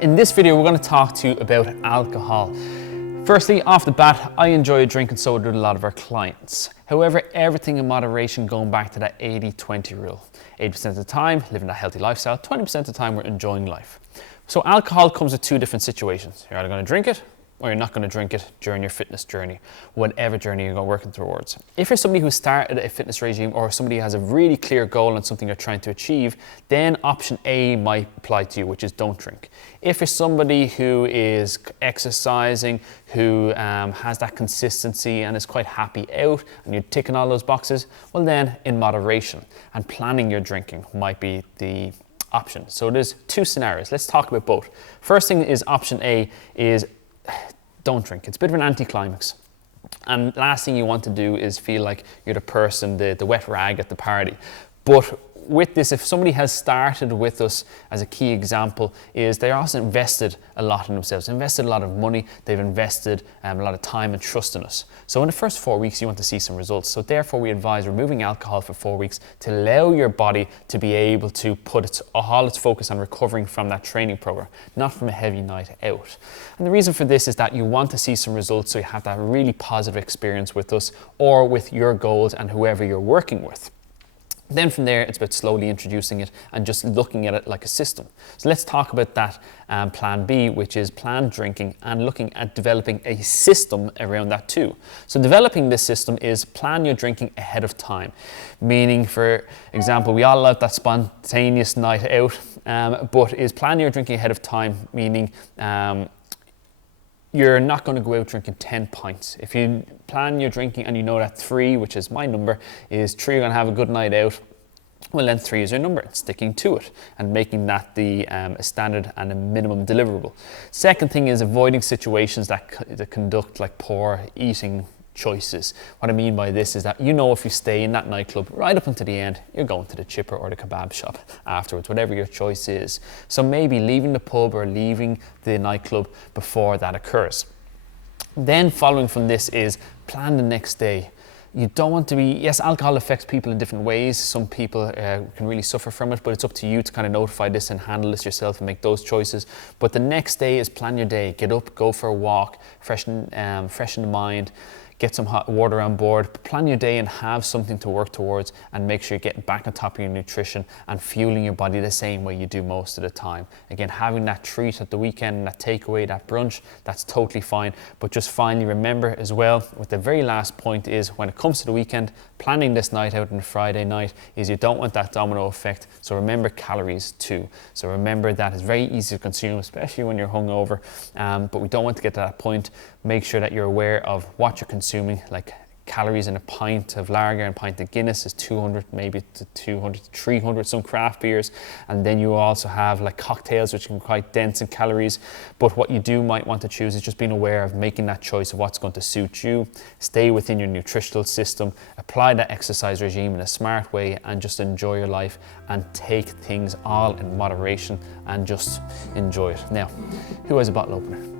In this video, we're going to talk to you about alcohol. Firstly, off the bat, I enjoy a drink and so do a lot of our clients. However, everything in moderation, going back to that 80-20 rule. 80% of the time, living a healthy lifestyle, 20% of the time, we're enjoying life. So alcohol comes with two different situations. You're either going to drink it or you're not going to drink it during your fitness journey, whatever journey you're working towards. If you're somebody who started a fitness regime or somebody who has a really clear goal and something you're trying to achieve, then option A might apply to you, which is don't drink. If you're somebody who is exercising, who has that consistency and is quite happy out and you're ticking all those boxes, well then in moderation and planning your drinking might be the option. So there's two scenarios. Let's talk about both. First thing is option A is don't drink. It's a bit of an anticlimax. And last thing you want to do is feel like you're the person, the wet rag at the party. But with this, if somebody has started with us as a key example, is they're also invested a lot in themselves, invested a lot of money, they've invested a lot of time and trust in us. So in the first 4 weeks, you want to see some results. So therefore, we advise removing alcohol for 4 weeks to allow your body to be able to put all its focus on recovering from that training program, not from a heavy night out. And the reason for this is that you want to see some results so you have that really positive experience with us or with your goals and whoever you're working with. Then from there, it's about slowly introducing it and just looking at it like a system. So let's talk about that plan B, which is planned drinking and looking at developing a system around that too. So developing this system is plan your drinking ahead of time. Meaning, for example, we all love that spontaneous night out, but is plan your drinking ahead of time, meaning you're not going to go out drinking 10 pints. If you plan your drinking and you know that 3, which is my number, is 3, you're going to have a good night out, well then 3 is your number, and sticking to it and making that the standard and a minimum deliverable. Second thing is avoiding situations that conduct like poor eating choices. What I mean by this is that you know if you stay in that nightclub right up until the end, you're going to the chipper or the kebab shop afterwards, whatever your choice is. So maybe leaving the pub or leaving the nightclub before that occurs. Then following from this is plan the next day. You don't want to be, yes, alcohol affects people in different ways. Some people can really suffer from it, but it's up to you to kind of notify this and handle this yourself and make those choices. But the next day is plan your day. Get up, go for a walk, freshen the mind, get some hot water on board, plan your day and have something to work towards and make sure you're getting back on top of your nutrition and fueling your body the same way you do most of the time. Again, having that treat at the weekend, that takeaway, that brunch, that's totally fine. But just finally remember as well, with the very last point is when it comes to the weekend, planning this night out on Friday night is you don't want that domino effect. So remember calories too. So remember that it's very easy to consume, especially when you're hungover, but we don't want to get to that point. Make sure that you're aware of what you're consuming, like calories in a pint of lager and a pint of Guinness is 200, maybe to 200 to 300, some craft beers. And then you also have like cocktails, which can be quite dense in calories. But what you might want to choose is just being aware of making that choice of what's going to suit you. Stay within your nutritional system, apply that exercise regime in a smart way and just enjoy your life and take things all in moderation and just enjoy it. Now, who has a bottle opener?